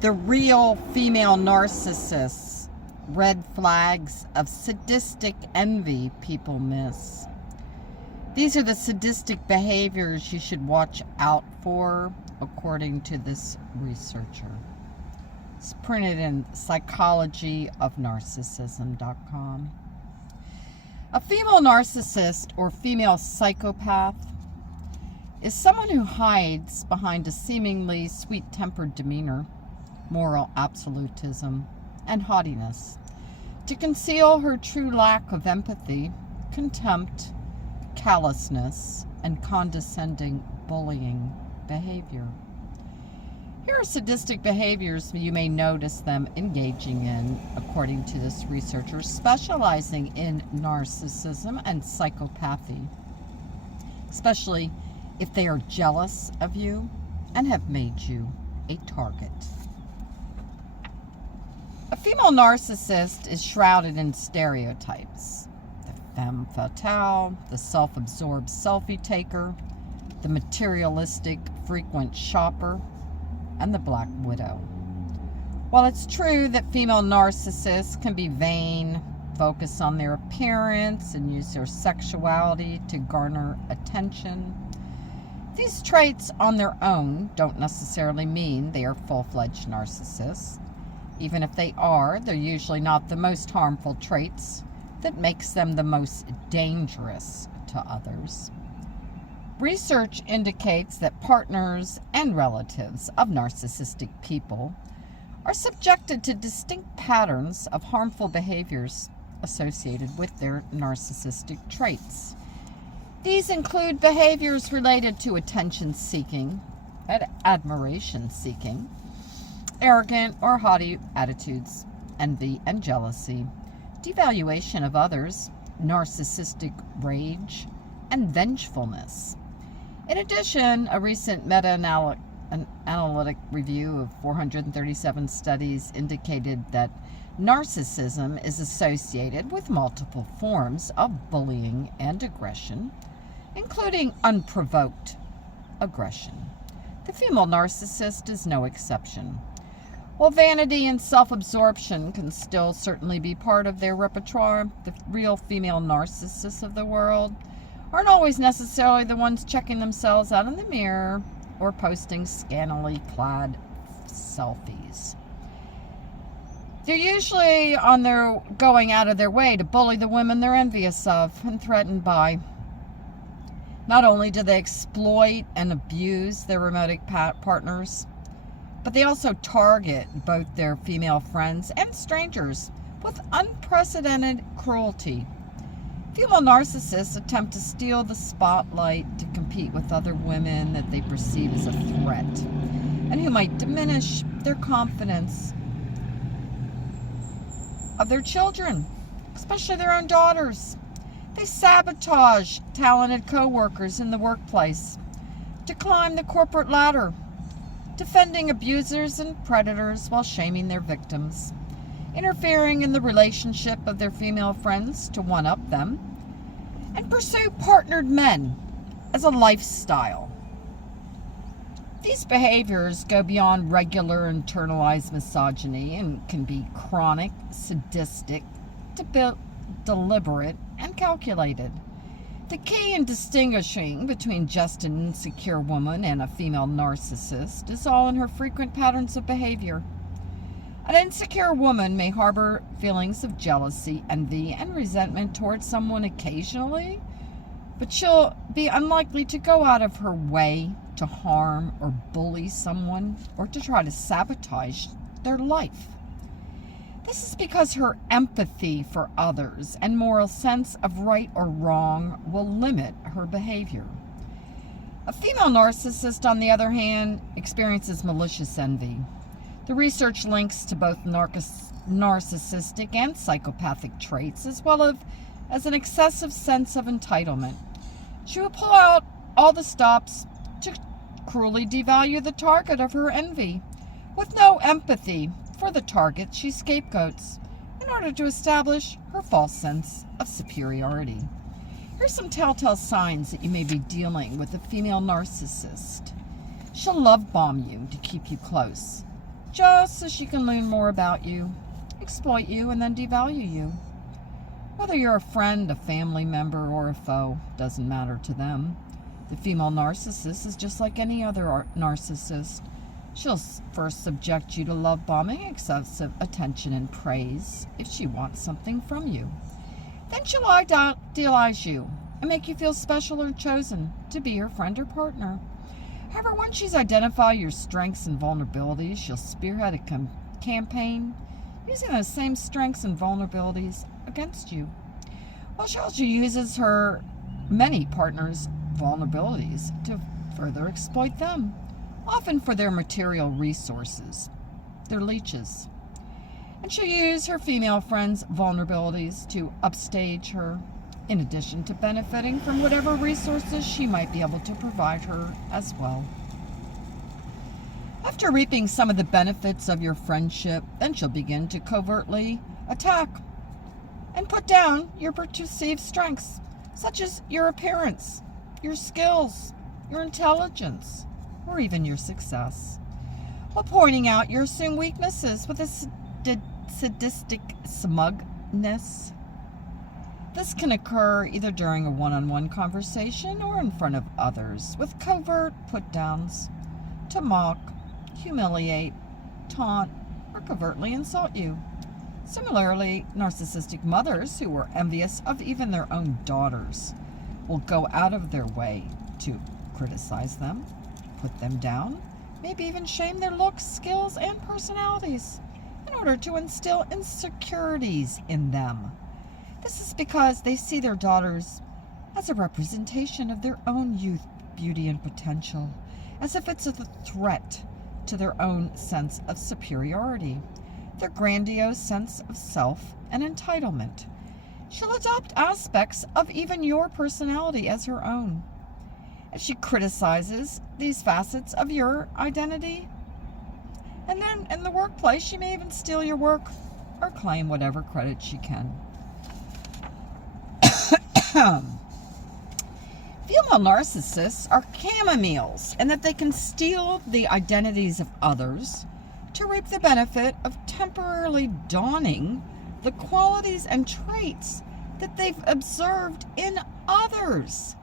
The real female narcissists, red flags of sadistic envy people miss. These are the sadistic behaviors you should watch out for, according to this researcher. It's printed in psychologyofnarcissism.com. A female narcissist or female psychopath is someone who hides behind a seemingly sweet-tempered demeanor, moral absolutism, and haughtiness to conceal her true lack of empathy, contempt, callousness, and condescending bullying behavior. Here are sadistic behaviors you may notice them engaging in, according to this researcher, specializing in narcissism and psychopathy, especially if they are jealous of you and have made you a target. A female narcissist is shrouded in stereotypes. The femme fatale, the self-absorbed selfie taker, the materialistic frequent shopper, and the black widow. While it's true that female narcissists can be vain, focus on their appearance, and use their sexuality to garner attention, these traits on their own don't necessarily mean they are full-fledged narcissists. Even if they are, they're usually not the most harmful traits that makes them the most dangerous to others. Research indicates that partners and relatives of narcissistic people are subjected to distinct patterns of harmful behaviors associated with their narcissistic traits. These include behaviors related to attention-seeking, admiration-seeking, arrogant or haughty attitudes, envy and jealousy, devaluation of others, narcissistic rage, and vengefulness. In addition, a recent meta-analytic review of 437 studies indicated that narcissism is associated with multiple forms of bullying and aggression, including unprovoked aggression. The female narcissist is no exception. While vanity and self-absorption can still certainly be part of their repertoire, the real female narcissists of the world aren't always necessarily the ones checking themselves out in the mirror or posting scantily clad selfies. They're usually going out of their way to bully the women they're envious of and threatened by. Not only do they exploit and abuse their romantic partners, but they also target both their female friends and strangers with unprecedented cruelty. Female narcissists attempt to steal the spotlight to compete with other women that they perceive as a threat and who might diminish their confidence of their children, especially their own daughters. They sabotage talented co-workers in the workplace to climb the corporate ladder, defending abusers and predators while shaming their victims, interfering in the relationship of their female friends to one-up them, and pursue partnered men as a lifestyle. These behaviors go beyond regular internalized misogyny and can be chronic, sadistic, deliberate, and calculated. The key in distinguishing between just an insecure woman and a female narcissist is all in her frequent patterns of behavior. An insecure woman may harbor feelings of jealousy, envy, and resentment towards someone occasionally, but she'll be unlikely to go out of her way to harm or bully someone or to try to sabotage their life. This is because her empathy for others and moral sense of right or wrong will limit her behavior. A female narcissist, on the other hand, experiences malicious envy. The research links to both narcissistic and psychopathic traits, as well as an excessive sense of entitlement. She will pull out all the stops to cruelly devalue the target of her envy. With no empathy for the target, she scapegoats in order to establish her false sense of superiority. Here's some telltale signs that you may be dealing with a female narcissist. She'll love bomb you to keep you close. just so she can learn more about you, exploit you, and then devalue you. Whether you're a friend, a family member, or a foe, doesn't matter to them. The female narcissist is just like any other narcissist. She'll first subject you to love bombing, excessive attention, and praise if she wants something from you. Then she'll idealize you and make you feel special or chosen to be her friend or partner. However, once she's identified your strengths and vulnerabilities, she'll spearhead a campaign using those same strengths and vulnerabilities against you. Well, she also uses her many partners' vulnerabilities to further exploit them, often for their material resources. They're leeches. And she'll use her female friends' vulnerabilities to upstage her, in addition to benefiting from whatever resources she might be able to provide her as well. After reaping some of the benefits of your friendship, then she'll begin to covertly attack and put down your perceived strengths, such as your appearance, your skills, your intelligence, or even your success, while pointing out your assumed weaknesses with a sadistic smugness. This can occur either during a one-on-one conversation or in front of others, with covert put-downs to mock, humiliate, taunt, or covertly insult you. Similarly, narcissistic mothers who are envious of even their own daughters will go out of their way to criticize them, put them down, maybe even shame their looks, skills, and personalities in order to instill insecurities in them. This is because they see their daughters as a representation of their own youth, beauty, and potential, as if it's a threat to their own sense of superiority, their grandiose sense of self and entitlement. She'll adopt aspects of even your personality as her own. If she criticizes these facets of your identity, and then in the workplace, she may even steal your work or claim whatever credit she can. Female narcissists are chamomiles in that they can steal the identities of others to reap the benefit of temporarily donning the qualities and traits that they've observed in others.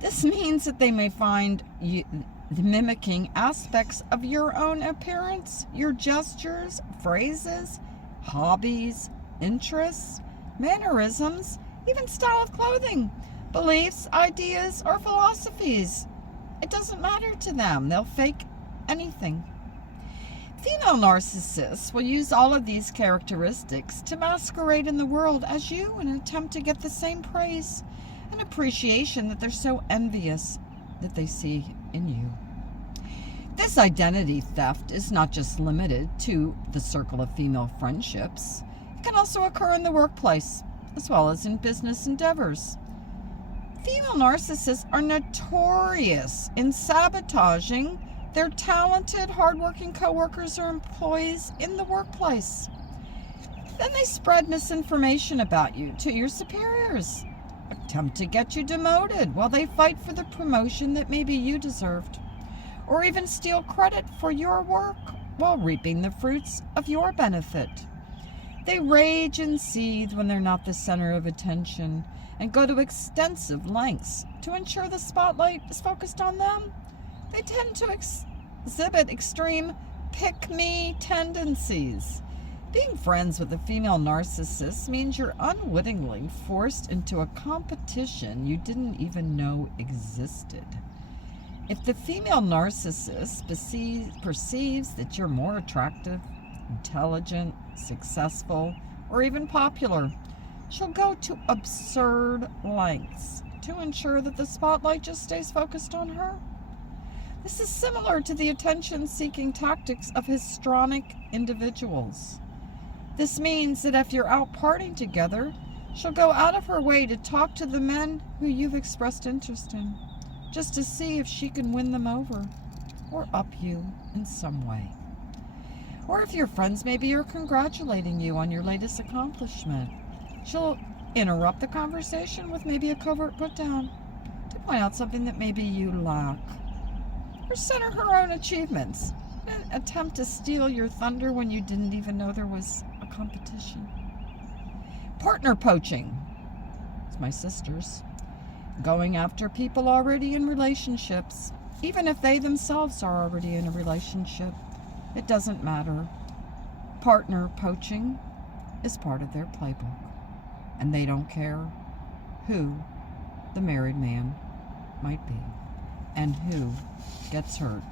This means that they may find you mimicking aspects of your own appearance, your gestures, phrases, hobbies, interests, mannerisms, even style of clothing, beliefs, ideas, or philosophies. It doesn't matter to them. They'll fake anything. Female narcissists will use all of these characteristics to masquerade in the world as you in an attempt to get the same praise and appreciation that they're so envious that they see in you. This identity theft is not just limited to the circle of female friendships. It can also occur in the workplace, as well as in business endeavors. Female narcissists are notorious in sabotaging their talented, hardworking coworkers or employees in the workplace. Then they spread misinformation about you to your superiors, attempt to get you demoted while they fight for the promotion that maybe you deserved, or even steal credit for your work while reaping the fruits of your benefit. They rage and seethe when they're not the center of attention and go to extensive lengths to ensure the spotlight is focused on them. They tend to exhibit extreme pick-me tendencies. Being friends with a female narcissist means you're unwittingly forced into a competition you didn't even know existed. If the female narcissist perceives that you're more attractive, intelligent, successful, or even popular, she'll go to absurd lengths to ensure that the spotlight just stays focused on her. This is similar to the attention-seeking tactics of histrionic individuals. This means that if you're out partying together, she'll go out of her way to talk to the men who you've expressed interest in, just to see if she can win them over or up you in some way. Or if your friends maybe are congratulating you on your latest accomplishment, she'll interrupt the conversation with maybe a covert put-down to point out something that maybe you lack, or center her own achievements attempt to steal your thunder when you didn't even know there was a competition. Partner poaching. It's my sister's. Going after people already in relationships, even if they themselves are already in a relationship. It doesn't matter. Partner poaching is part of their playbook, and they don't care who the married man might be and who gets hurt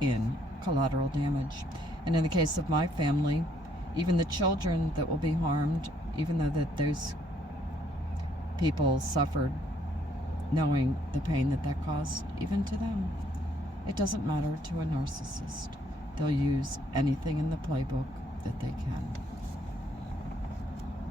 in collateral damage. And in the case of my family, even the children that will be harmed, even though that those people suffered, knowing the pain that that caused even to them, it doesn't matter to a narcissist. They'll use anything in the playbook that they can.